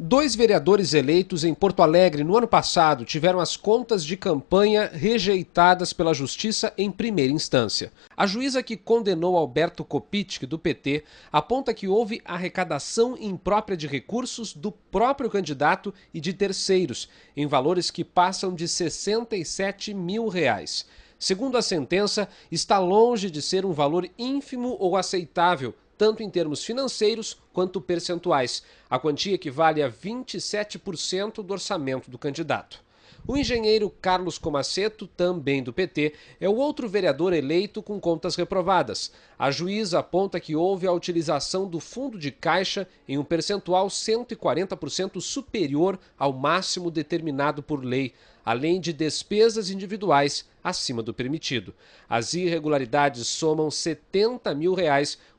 Dois vereadores eleitos em Porto Alegre no ano passado tiveram as contas de campanha rejeitadas pela Justiça em primeira instância. A juíza que condenou Alberto Kopitsch, do PT, aponta que houve arrecadação imprópria de recursos do próprio candidato e de terceiros, em valores que passam de R$ 67 mil. Segundo a sentença, está longe de ser um valor ínfimo ou aceitável, tanto em termos financeiros quanto percentuais. A quantia equivale a 27% do orçamento do candidato. O engenheiro Carlos Comassetto, também do PT, é o outro vereador eleito com contas reprovadas. A juíza aponta que houve a utilização do fundo de caixa em um percentual 140% superior ao máximo determinado por lei, além de despesas individuais acima do permitido. As irregularidades somam R$ 70 mil,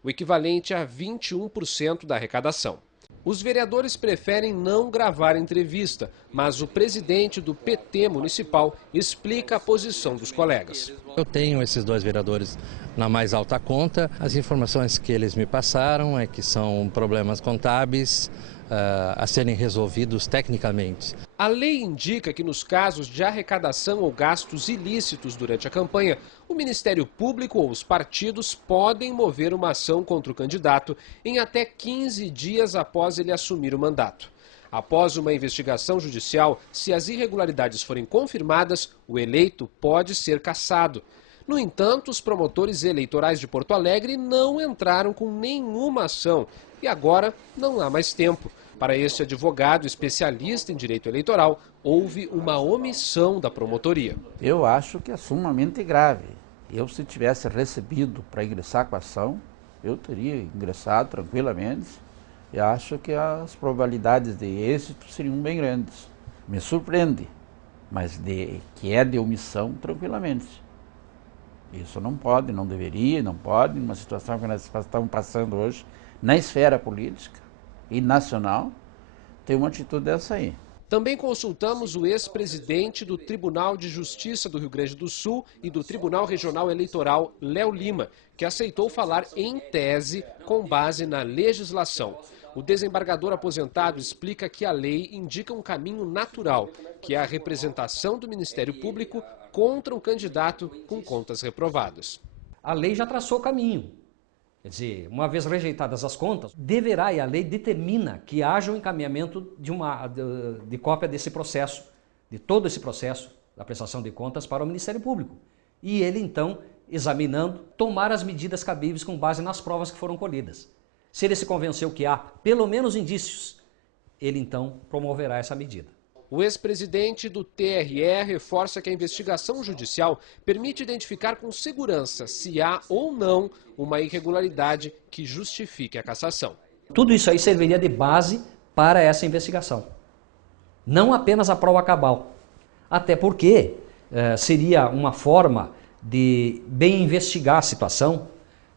o equivalente a 21% da arrecadação. Os vereadores preferem não gravar entrevista, mas o presidente do PT municipal explica a posição dos colegas. Eu tenho esses dois vereadores na mais alta conta. As informações que eles me passaram é que são problemas contábeis a serem resolvidos tecnicamente. A lei indica que nos casos de arrecadação ou gastos ilícitos durante a campanha, o Ministério Público ou os partidos podem mover uma ação contra o candidato em até 15 dias após ele assumir o mandato. Após uma investigação judicial, se as irregularidades forem confirmadas, o eleito pode ser cassado. No entanto, os promotores eleitorais de Porto Alegre não entraram com nenhuma ação e agora não há mais tempo. Para este advogado especialista em direito eleitoral, houve uma omissão da promotoria. Eu acho que é sumamente grave. Eu, se tivesse recebido para ingressar com a ação, eu teria ingressado tranquilamente. E acho que as probabilidades de êxito seriam bem grandes. Me surpreende, mas que é de omissão, tranquilamente. Isso não pode, não deveria, não pode, numa situação que nós estamos passando hoje, na esfera política e nacional, tem uma atitude dessa aí. Também consultamos o ex-presidente do Tribunal de Justiça do Rio Grande do Sul e do Tribunal Regional Eleitoral, Léo Lima, que aceitou falar em tese com base na legislação. O desembargador aposentado explica que a lei indica um caminho natural, que é a representação do Ministério Público contra um candidato com contas reprovadas. A lei já traçou o caminho. Quer dizer, uma vez rejeitadas as contas, deverá, e a lei determina que haja um encaminhamento de cópia desse processo, de todo esse processo da prestação de contas para o Ministério Público. E ele, então, examinando, tomar as medidas cabíveis com base nas provas que foram colhidas. Se ele se convenceu que há pelo menos indícios, ele, então, promoverá essa medida. O ex-presidente do TRE reforça que a investigação judicial permite identificar com segurança se há ou não uma irregularidade que justifique a cassação. Tudo isso aí serviria de base para essa investigação. Não apenas a prova cabal. Até porque seria uma forma de bem investigar a situação,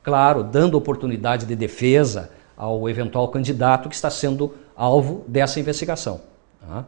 claro, dando oportunidade de defesa ao eventual candidato que está sendo alvo dessa investigação. Tá?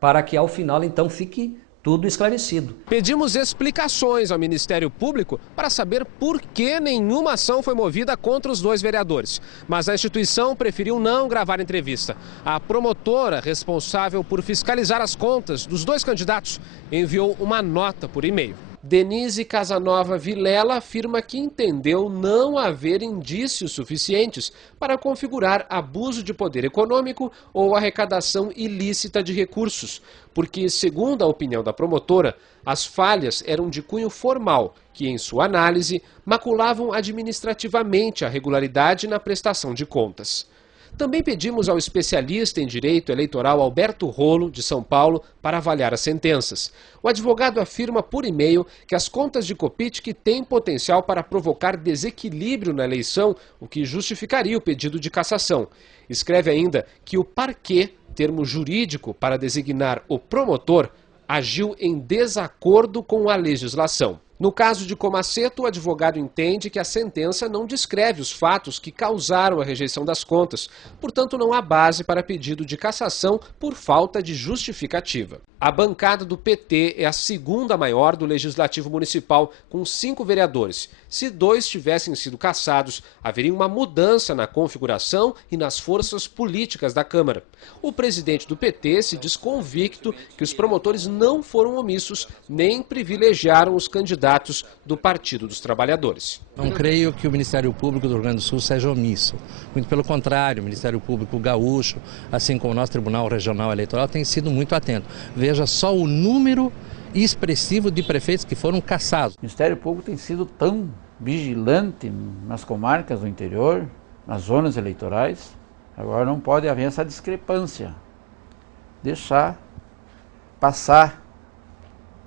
Para que ao final então fique tudo esclarecido. Pedimos explicações ao Ministério Público para saber por que nenhuma ação foi movida contra os dois vereadores. Mas a instituição preferiu não gravar entrevista. A promotora responsável por fiscalizar as contas dos dois candidatos enviou uma nota por e-mail. Denise Casanova Vilela afirma que entendeu não haver indícios suficientes para configurar abuso de poder econômico ou arrecadação ilícita de recursos, porque, segundo a opinião da promotora, as falhas eram de cunho formal, que, em sua análise, maculavam administrativamente a regularidade na prestação de contas. Também pedimos ao especialista em direito eleitoral Alberto Rolo, de São Paulo, para avaliar as sentenças. O advogado afirma por e-mail que as contas de Kopitsch têm potencial para provocar desequilíbrio na eleição, o que justificaria o pedido de cassação. Escreve ainda que o parquê, termo jurídico para designar o promotor, agiu em desacordo com a legislação. No caso de Comassetto, o advogado entende que a sentença não descreve os fatos que causaram a rejeição das contas, portanto não há base para pedido de cassação por falta de justificativa. A bancada do PT é a segunda maior do Legislativo Municipal, com 5 vereadores. Se 2 tivessem sido cassados, haveria uma mudança na configuração e nas forças políticas da Câmara. O presidente do PT se diz convicto que os promotores não foram omissos nem privilegiaram os candidatos do Partido dos Trabalhadores. Não creio que o Ministério Público do Rio Grande do Sul seja omisso. Muito pelo contrário, o Ministério Público gaúcho, assim como o nosso Tribunal Regional Eleitoral, tem sido muito atento. Veja só o número expressivo de prefeitos que foram cassados. O Ministério Público tem sido tão vigilante nas comarcas do interior, nas zonas eleitorais. Agora não pode haver essa discrepância. Deixar passar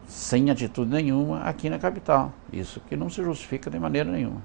sem atitude nenhuma aqui na capital. Isso que não se justifica de maneira nenhuma.